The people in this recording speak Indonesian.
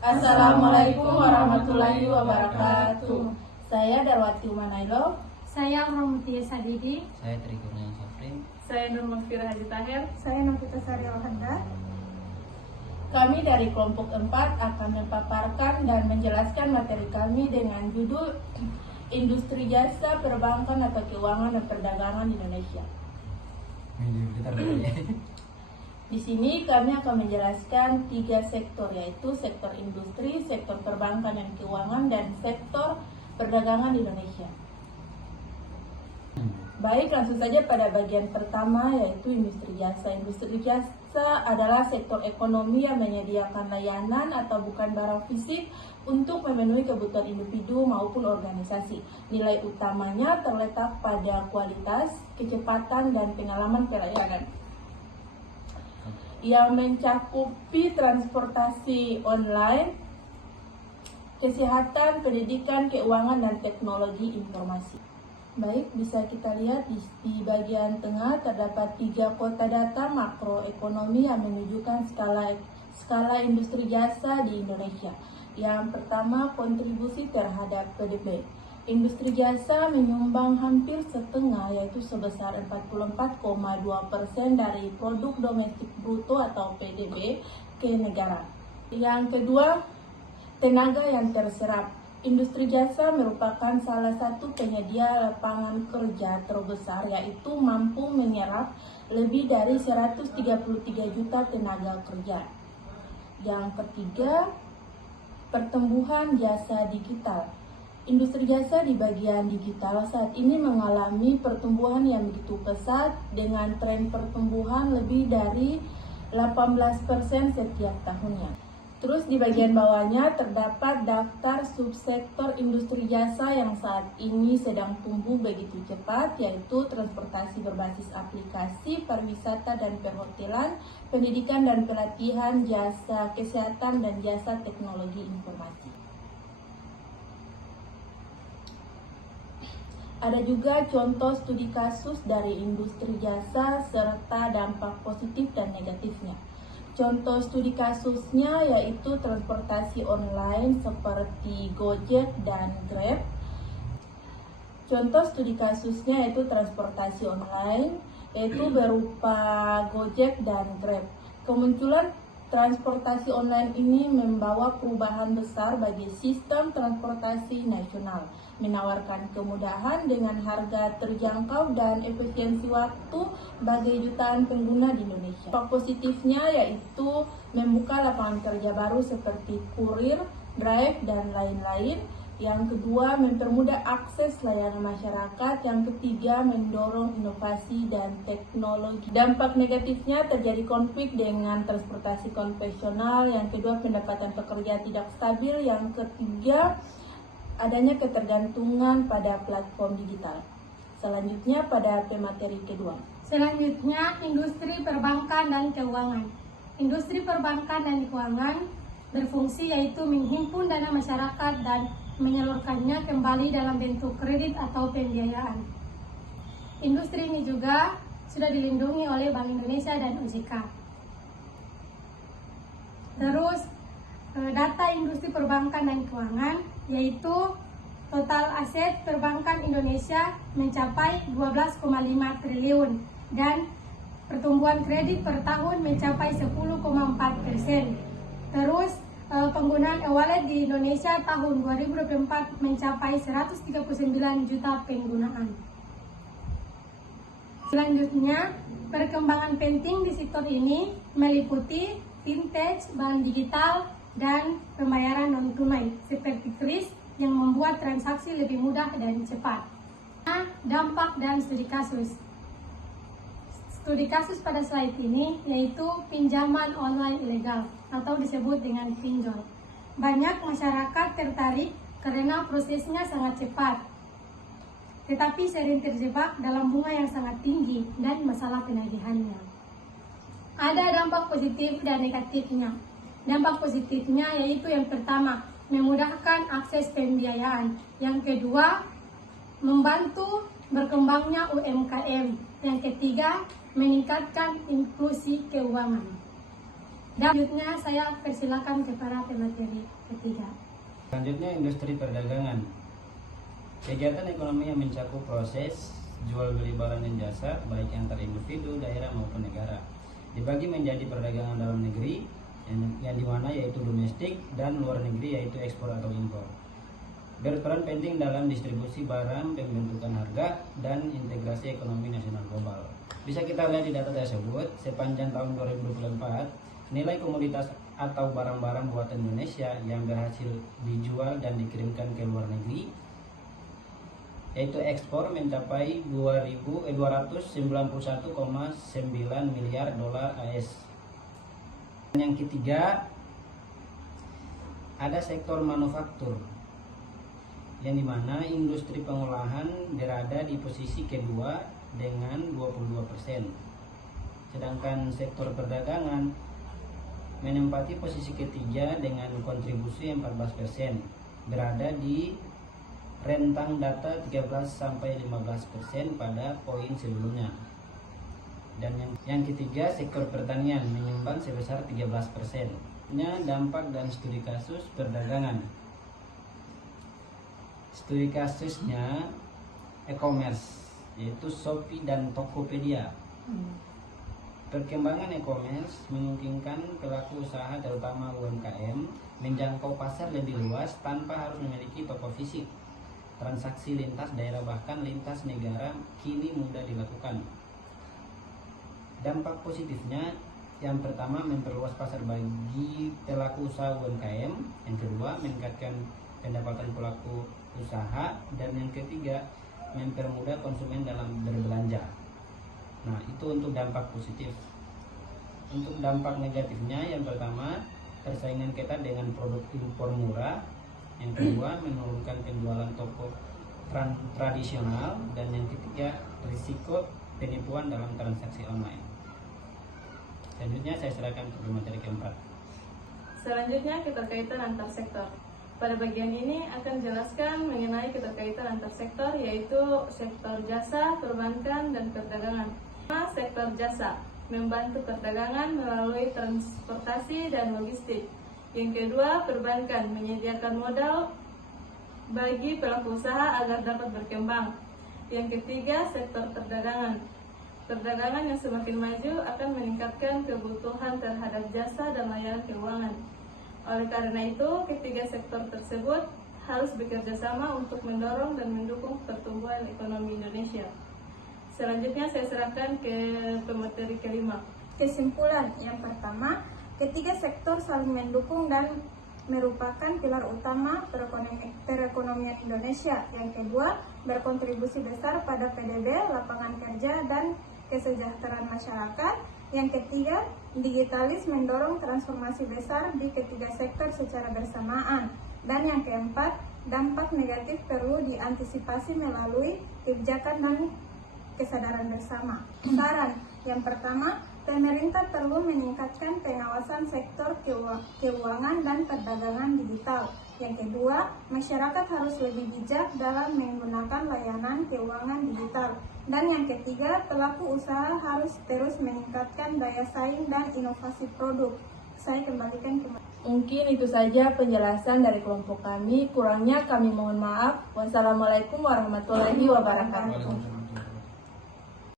Assalamualaikum warahmatullahi wabarakatuh. Saya Darwati Umanailo. Saya Mutia Sadidi. Saya Trigona Safrin. Saya Nur Makfira Haji Tahir. Saya Novita Sari Alhanda. Kami dari kelompok 4 akan memaparkan dan menjelaskan materi kami dengan judul Industri Jasa, Perbankan atau Keuangan dan Perdagangan di Indonesia. Di sini kami akan menjelaskan 3 sektor, yaitu sektor industri, sektor perbankan dan keuangan, dan sektor perdagangan di Indonesia. Baik, langsung saja pada bagian pertama, yaitu industri jasa. Industri jasa adalah sektor ekonomi yang menyediakan layanan atau bukan barang fisik untuk memenuhi kebutuhan individu maupun organisasi. Nilai utamanya terletak pada kualitas, kecepatan, dan pengalaman pelayanan yang mencakupi transportasi online, kesehatan, pendidikan, keuangan, dan teknologi informasi. Baik, bisa kita lihat di bagian tengah terdapat 3 kota data makroekonomi yang menunjukkan skala industri jasa di Indonesia. Yang pertama, kontribusi terhadap PDB. Industri jasa menyumbang hampir setengah, yaitu sebesar 44,2% dari produk domestik bruto atau PDB ke negara. Yang kedua, tenaga yang terserap. Industri jasa merupakan salah satu penyedia lapangan kerja terbesar, yaitu mampu menyerap lebih dari 133 juta tenaga kerja. Yang ketiga, pertumbuhan jasa digital. Industri jasa di bagian digital saat ini mengalami pertumbuhan yang begitu pesat dengan tren pertumbuhan lebih dari 18% setiap tahunnya. Terus di bagian bawahnya terdapat daftar subsektor industri jasa yang saat ini sedang tumbuh begitu cepat, yaitu transportasi berbasis aplikasi, pariwisata dan perhotelan, pendidikan dan pelatihan, jasa kesehatan, dan jasa teknologi informasi. Ada juga contoh studi kasus dari industri jasa serta dampak positif dan negatifnya. Contoh studi kasusnya yaitu transportasi online seperti Gojek dan Grab. Contoh studi kasusnya yaitu transportasi online, yaitu berupa Gojek dan Grab. Kemunculan transportasi online ini membawa perubahan besar bagi sistem transportasi nasional, menawarkan kemudahan dengan harga terjangkau dan efisiensi waktu bagi jutaan pengguna di Indonesia. Dampak positifnya yaitu membuka lapangan kerja baru seperti kurir, drive, dan lain-lain. Yang kedua, mempermudah akses layanan masyarakat. Yang ketiga, mendorong inovasi dan teknologi. Dampak negatifnya terjadi konflik dengan transportasi konvensional. Yang kedua, pendapatan pekerja tidak stabil. Yang ketiga, adanya ketergantungan pada platform digital. Selanjutnya pada pemateri kedua. Selanjutnya, industri perbankan dan keuangan. Industri perbankan dan keuangan berfungsi yaitu menghimpun dana masyarakat dan menyalurkannya kembali dalam bentuk kredit atau pembiayaan. Industri ini juga sudah dilindungi oleh Bank Indonesia dan OJK. Terus, data industri perbankan dan keuangan yaitu total aset perbankan Indonesia mencapai 12,5 triliun dan pertumbuhan kredit per tahun mencapai 10,4%. Terus penggunaan e-wallet di Indonesia tahun 2024 mencapai 139 juta penggunaan. Selanjutnya, perkembangan penting di sektor ini meliputi fintech, bank digital, dan pembayaran non-tunai seperti kris yang membuat transaksi lebih mudah dan cepat. Nah, dampak dan studi kasus. Studi kasus pada slide ini yaitu pinjaman online ilegal atau disebut dengan pinjol. Banyak masyarakat tertarik karena prosesnya sangat cepat, tetapi sering terjebak dalam bunga yang sangat tinggi dan masalah penagihannya. Ada dampak positif dan negatifnya. Dampak positifnya yaitu yang pertama, memudahkan akses pembiayaan. Yang kedua, membantu berkembangnya UMKM. Yang ketiga, meningkatkan inklusi keuangan. Dan selanjutnya saya persilakan kepada pemateri. Selanjutnya industri perdagangan. Kegiatan ekonomi yang mencakup proses jual beli barang dan jasa baik antar individu, daerah maupun negara. Dibagi menjadi perdagangan dalam negeri yang dimana yaitu domestik dan luar negeri yaitu ekspor atau impor. Berperan penting dalam distribusi barang, pembentukan harga, dan integrasi ekonomi nasional global. Bisa kita lihat di data tersebut, sepanjang tahun 2024, nilai komoditas atau barang-barang buatan Indonesia yang berhasil dijual dan dikirimkan ke luar negeri yaitu ekspor mencapai 291,9 miliar dolar AS. Yang ketiga, ada sektor manufaktur yang dimana industri pengolahan berada di posisi kedua dengan 22%. Sedangkan sektor perdagangan menempati posisi ketiga dengan kontribusi 14%, berada di rentang data 13-15% pada poin sebelumnya. Dan yang ketiga, sektor pertanian menyumbang sebesar 13%. Dampak dan studi kasus perdagangan. Studi kasusnya e-commerce, yaitu Shopee dan Tokopedia. Perkembangan e-commerce memungkinkan pelaku usaha terutama UMKM menjangkau pasar lebih luas tanpa harus memiliki toko fisik. Transaksi lintas daerah bahkan lintas negara kini mudah dilakukan. Dampak positifnya, yang pertama memperluas pasar bagi pelaku usaha UMKM, yang kedua meningkatkan pendapatan pelaku usaha, dan yang ketiga mempermudah konsumen dalam berbelanja. Nah, itu untuk dampak positif. Untuk dampak negatifnya, yang pertama persaingan ketat dengan produk impor murah, yang kedua menurunkan penjualan toko tradisional, dan yang ketiga risiko penipuan dalam transaksi online. Selanjutnya saya serahkan ke materi keempat. Selanjutnya keterkaitan antar sektor. Pada bagian ini akan jelaskan mengenai keterkaitan antar sektor, yaitu sektor jasa, perbankan, dan perdagangan. Sektor jasa membantu perdagangan melalui transportasi dan logistik. Yang kedua, perbankan menyediakan modal bagi pelaku usaha agar dapat berkembang. Yang ketiga, sektor perdagangan. Perdagangan yang semakin maju akan meningkatkan kebutuhan terhadap jasa dan layanan keuangan. Oleh karena itu, ketiga sektor tersebut harus bekerja sama untuk mendorong dan mendukung pertumbuhan ekonomi Indonesia. Selanjutnya saya serahkan ke pemateri kelima. Kesimpulan yang pertama, ketiga sektor saling mendukung dan merupakan pilar utama perekonomian Indonesia. Yang kedua, berkontribusi besar pada PDB, lapangan kerja, dan kesejahteraan masyarakat. Yang ketiga, digitalis mendorong transformasi besar di ketiga sektor secara bersamaan. Dan yang keempat, dampak negatif perlu diantisipasi melalui kebijakan dan kesadaran bersama. Saran yang pertama, pemerintah perlu meningkatkan pengawasan sektor keuangan dan perdagangan digital. Yang kedua, masyarakat harus lebih bijak dalam menggunakan layanan keuangan digital. Dan yang ketiga, pelaku usaha harus terus meningkatkan daya saing dan inovasi produk. Saya kembalikan ke Mungkin itu saja penjelasan dari kelompok kami. Kurangnya kami mohon maaf. Wassalamualaikum warahmatullahi wabarakatuh.